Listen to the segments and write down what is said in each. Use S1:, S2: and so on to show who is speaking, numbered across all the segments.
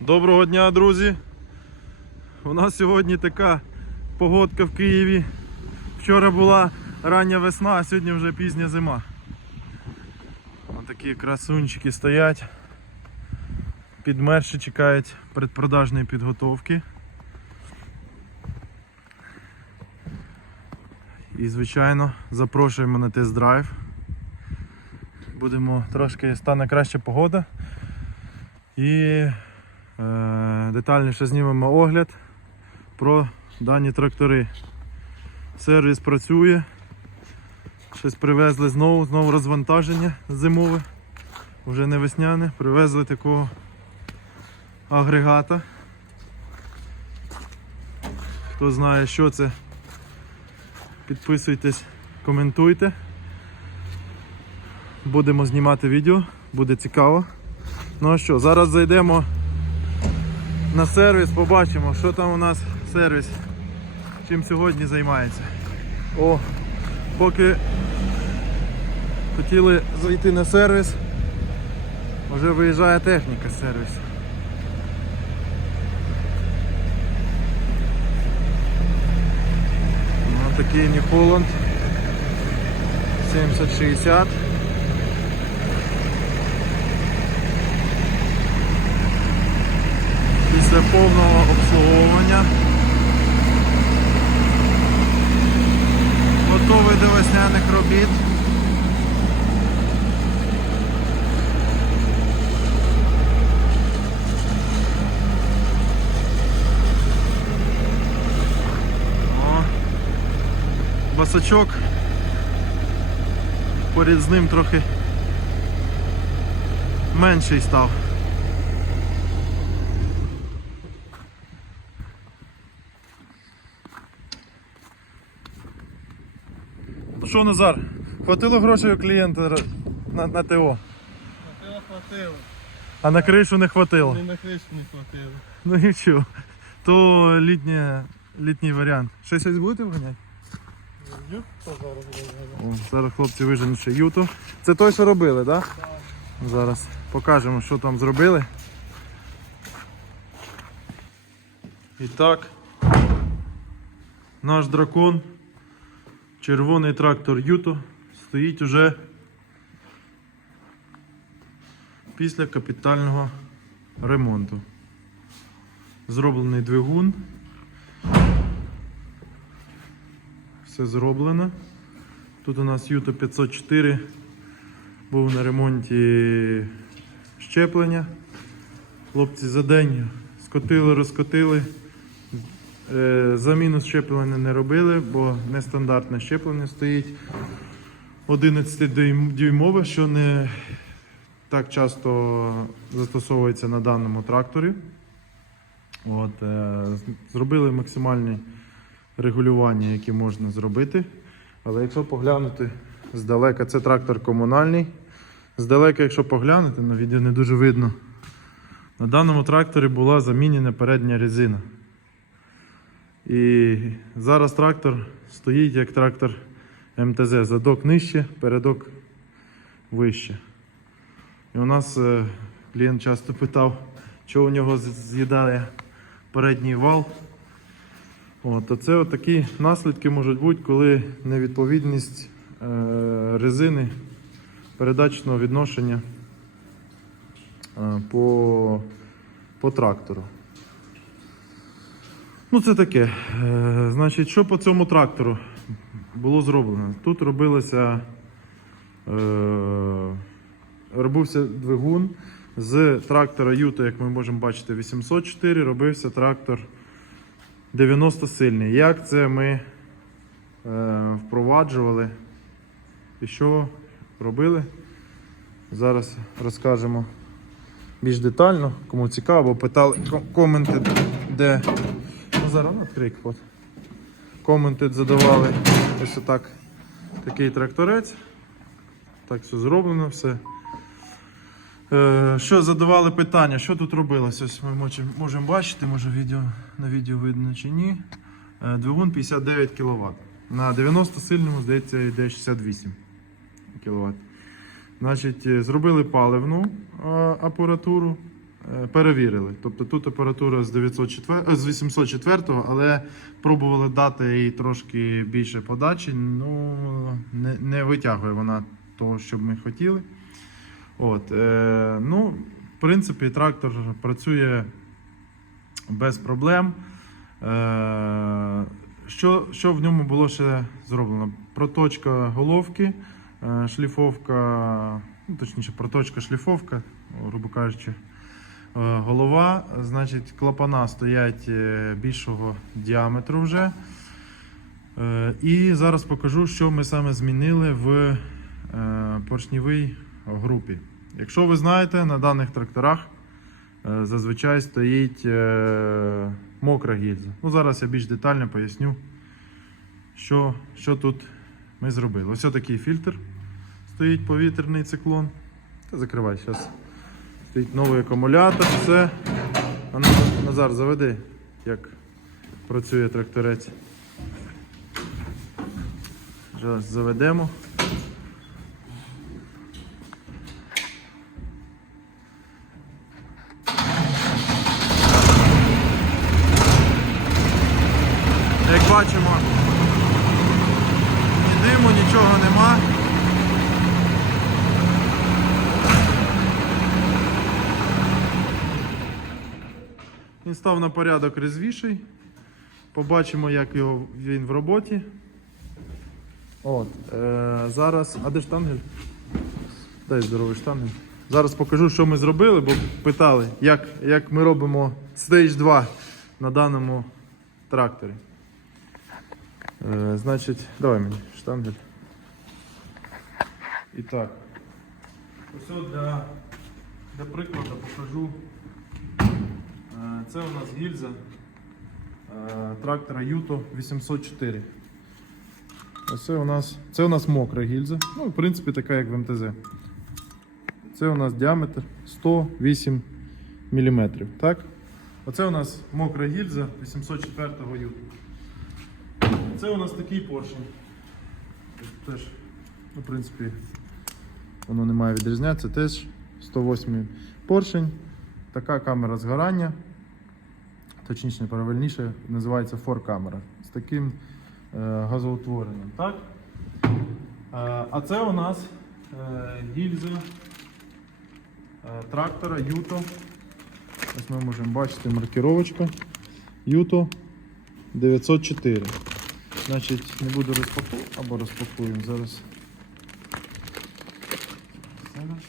S1: Доброго дня, друзі! У нас сьогодні така погодка в Києві. Вчора була рання весна, а сьогодні вже пізня зима. Ось такі красунчики стоять. Підмерші чекають предпродажної підготовки. І, звичайно, запрошуємо на тест-драйв. Будемо трошки стане краща погода. І детальніше знімемо огляд про дані трактори. Сервіс працює. Щось привезли знову, знову розвантаження зимове, вже не весняне. Привезли такого агрегата. Хто знає, що це, підписуйтесь, коментуйте. Будемо знімати відео, буде цікаво. Ну а що, зараз зайдемо на сервіс, побачимо, що там у нас сервіс, чим сьогодні займається. О, поки хотіли зайти на сервіс, вже виїжджає техніка з сервісу. Ну, такий New Holland 7060. Після повного обслуговування. Готовий до весняних робіт. О, Басачок. Поряд з ним трохи менший став. Ну що, Назар, хватило грошей у клієнта на, на ТО,
S2: Хватило, хватило.
S1: а на кришу не хватило.
S2: Не на кришку не хватило.
S1: Ну нічого. То літнє, літній варіант. Щось будете вганяти?
S2: Ют, то зараз буде.
S1: Зараз хлопці виженуть ще юту. Це той, що робили, так? Да? Зараз покажемо, що там зробили. І так, наш дракон, червоний трактор Юто, стоїть уже після капітального ремонту. Зроблений двигун. Все зроблено. Тут у нас Юто 504 був на ремонті щеплення. Хлопці за день скотили, розкотили. Е, Заміну щеплення не робили, бо нестандартне щеплення стоїть 11-дюймове, що не так часто застосовується на даному тракторі. От, е, зробили максимальні регулювання, які можна зробити. Але якщо поглянути здалека, це трактор комунальний. Здалека, якщо поглянути, на відео не дуже видно. На даному тракторі була замінена передня резина. І зараз трактор стоїть як трактор МТЗ. Задок нижче, передок вище. І у нас е, клієнт часто питав, що у нього з'їдає передній вал. От, це такі наслідки можуть бути, коли невідповідність е, резини передачного відношення е, по, по трактору. Ну, це таке. Е, значить, що по цьому трактору було зроблено? Тут робилося, е, робився двигун з трактора Юто, як ми можемо бачити, 804, робився трактор 90 сильний. Як це ми е, впроваджували і що робили? Зараз розкажемо більш детально, кому цікаво, питали коменти, де. Зараз відкрий код. Коменти задавали ось отак. Такий тракторець. Так все зроблено, все. Е, що задавали питання, що тут робилось? Ось ми можемо, бачити, може відео, на відео видно чи ні. Е, двигун 59 кВт. На 90 сильному, здається, йде 68 кВт. Значить, е, зробили паливну е, апаратуру, перевірили. Тобто тут температура з 904, е, з 804, але пробували дати їй трошки більше подачі. Ну не, не витягує вона того, що ми хотіли. От, е, ну, в принципі, трактор працює без проблем. Е, що, що в ньому було ще зроблено? Проточка головки, е, шліфовка, ну, точніше, проточка шліфовка, грубо кажучи, е, голова. Значить, клапана стоять е, більшого діаметру вже. Е, І зараз покажу, що ми саме змінили в е, поршневій групі. Якщо ви знаєте, на даних тракторах е, зазвичай стоїть е, мокра гільза. Ну, зараз я більш детально поясню, що, що тут ми зробили. Ось такий фільтр стоїть повітряний циклон. Та закривай зараз. Стоїть новий акумулятор, все. А ну, Назар, заведи, як працює тракторець. Зараз заведемо. Як бачимо, ні диму, нічого нема. Він став на порядок резвіший. Побачимо, як його він в роботі. От, е, зараз. А де штангель? Дай здоровий штангель. Зараз покажу, що ми зробили, бо питали, як, як ми робимо Stage 2 на даному тракторі. Е, значить, давай мені штангель. І так. Ось для, для прикладу покажу. Це у нас гільза е, трактора Юто 804. Ось це у нас, це у нас мокра гільза. Ну, в принципі, така, як в МТЗ. Це у нас діаметр 108 мм. Так? Оце у нас мокра гільза 804 Юто. Це у нас такий поршень. Теж, ну, в принципі, воно не має відрізнятися. Теж 108 поршень. Така камера згорання. Точніше, правильніше, називається фор-камера. З таким е, газоутворенням. Так? Е, а це у нас е, гільза трактора Юто. Ось ми можемо бачити маркировочка Юто 904. Значить, не буду розпакувати або розпакуємо зараз. Зараз.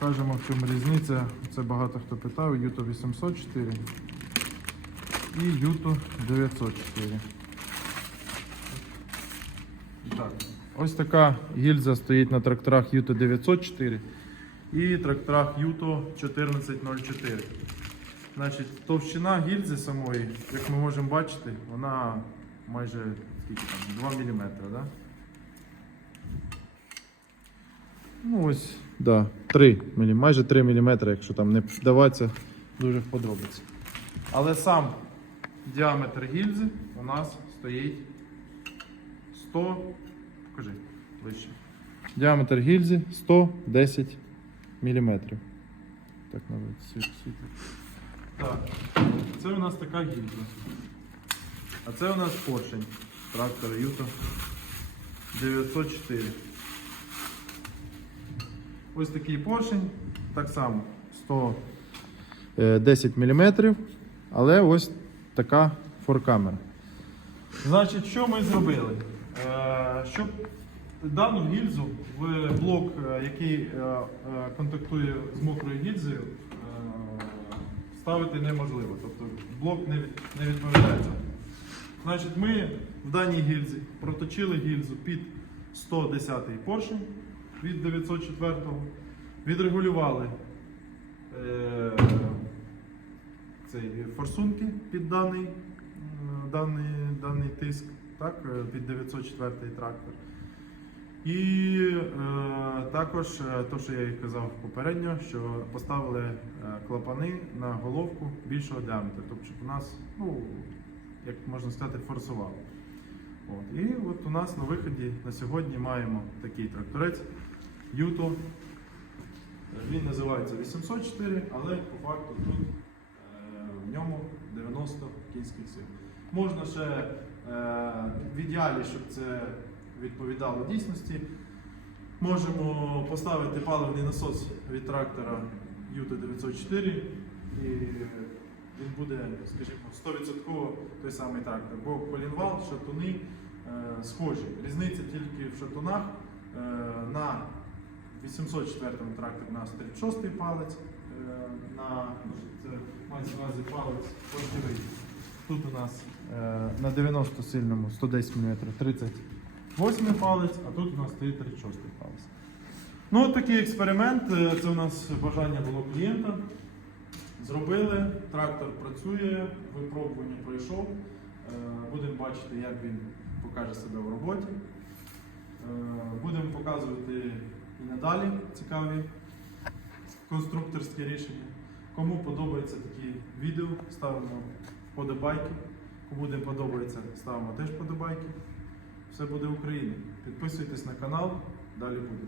S1: Покажемо, в чому різниця. Це багато хто питав. Юто 804 і Юто 904. Так. Ось така гільза стоїть на тракторах Юто 904 і тракторах Юто 1404. Значить, товщина гільзи самої, як ми можемо бачити, вона майже скільки там, 2 мм, да? Ну ось, да, 3 мм, майже 3 мм, якщо там не вдаватися дуже в подробиці. Але сам діаметр гільзи у нас стоїть 100. Покажи ближче. Діаметр гільзи 110 мм. Так навіть світ світло. Так, це у нас така гільза. А це у нас поршень трактора Юто 904. Ось такий поршень, так само 110 мм, але ось така форкамера. Значить, що ми зробили? Е, Щоб дану гільзу в блок, е, який е, е, контактує з мокрою гільзою, е, ставити неможливо. Тобто блок не, від- не відповідає цьому. Значить, ми в даній гільзі проточили гільзу під 110 поршень від 904-го, відрегулювали е, цей, форсунки під даний, даний, даний тиск, так, е, під 904 трактор. І е, також, е, то, що я і казав попередньо, що поставили е, клапани на головку більшого діаметру, тобто щоб у нас, ну, як можна сказати, форсувало. От. І от у нас на виході на сьогодні маємо такий тракторець Юто Він називається 804, але по факту тут е, в ньому 90 кінських сил. Можна ще е, в ідеалі, щоб це відповідало дійсності. Можемо поставити паливний насос від трактора Юта 904 і він буде, скажімо, 100% той самий трактор. Бо колінвал, шатуни е, схожі. Різниця тільки в шатунах. На 804 тракторі у нас 36 палець, е, на мається увазі палець портовий. Тут у нас е, на 90 сильному 110 мм 38 палець, а тут у нас стоїть 36 палець. Ну, от такий експеримент. Е, Це у нас бажання було клієнта. Зробили, трактор працює, випробування пройшов. Будемо бачити, як він покаже себе в роботі. Будемо показувати і надалі цікаві конструкторські рішення. Кому подобаються такі відео, ставимо вподобайки. Кому не подобається, ставимо теж вподобайки. Все буде Україна. Підписуйтесь на канал, далі буде.